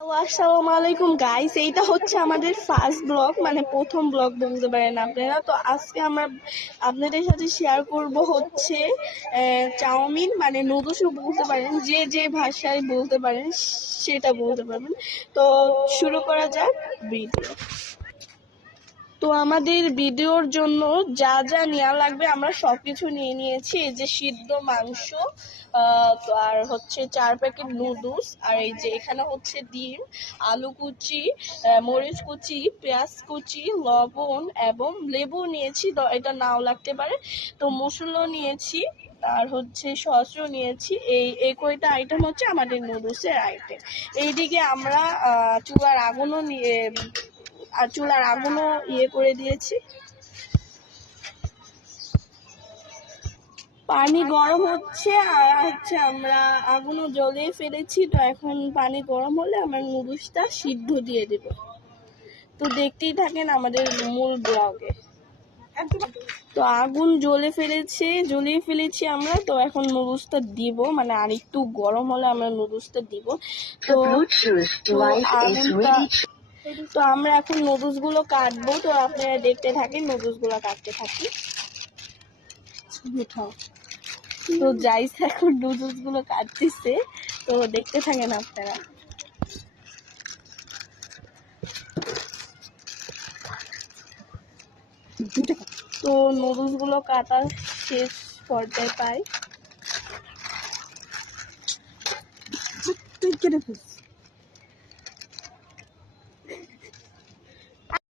আসসালামু আলাইকুম। গাইস এইটা হচ্ছে আমাদের ফার্স্ট ব্লগ মানে প্রথম ব্লগ বলতে পারেন আপনারা। তো আজকে আমরা আপনাদের সাথে শেয়ার করব হচ্ছে চাউমিন মানে নুডলসও বলতে পারেন, যে যে ভাষায় বলতে পারেন, সেটা বলতে পারবেন। তো শুরু করা যাক ভিডিও তো আমাদের ভিডিওর জন্য যা যা নেওয়া লাগবে আমরা সব কিছু নিয়ে নিয়েছি। এই যে সিদ্ধ মাংস তো আর হচ্ছে চার প্যাকেট নুডলস, আর এই যে এখানে হচ্ছে ডিম, আলু কুচি মরিচ কুচি, পেঁয়াজ কুচি, লবণ এবং লেবু নিয়েছি। এটা নাও লাগতে পারে। তো মশলাও নিয়েছি, আর হচ্ছে সসও নিয়েছি। এই এই কয়টা আইটেম হচ্ছে আমাদের নুডলসের আইটেম এইদিকে আমরা চুলার আগুনও নিয়ে আর চুলার আগুনও ইয়ে করে দিয়েছি। পানি গরম হচ্ছে আর হচ্ছে আমরা আগুনও জ্বলিয়ে ফেলেছি তো এখন পানি গরম হলে আমরা নুডলসটা সিদ্ধ দিয়ে দেব। তো দেখতেই থাকেন আমাদের মূল ব্লগে। তো আগুন জ্বলে ফেলেছে জ্বলিয়ে ফেলেছি আমরা তো এখন নুডলসটা দিব মানে আর একটু গরম হলে আমরা নুডলসটা দিব। তো আগুনটা তো আমরা এখন নুডলসগুলো কাটবো তো আপনারা দেখতে থাকেন নুডলসগুলো কাটতে থাকি। উঠাও। তো যাইস এখন নুডলসগুলো কাটতেছে তো দেখতে থাকেন আপনারা। তো নুডলসগুলো কাটা শেষ পর্যায়ে পাই। তুই কেটে ফেলছিস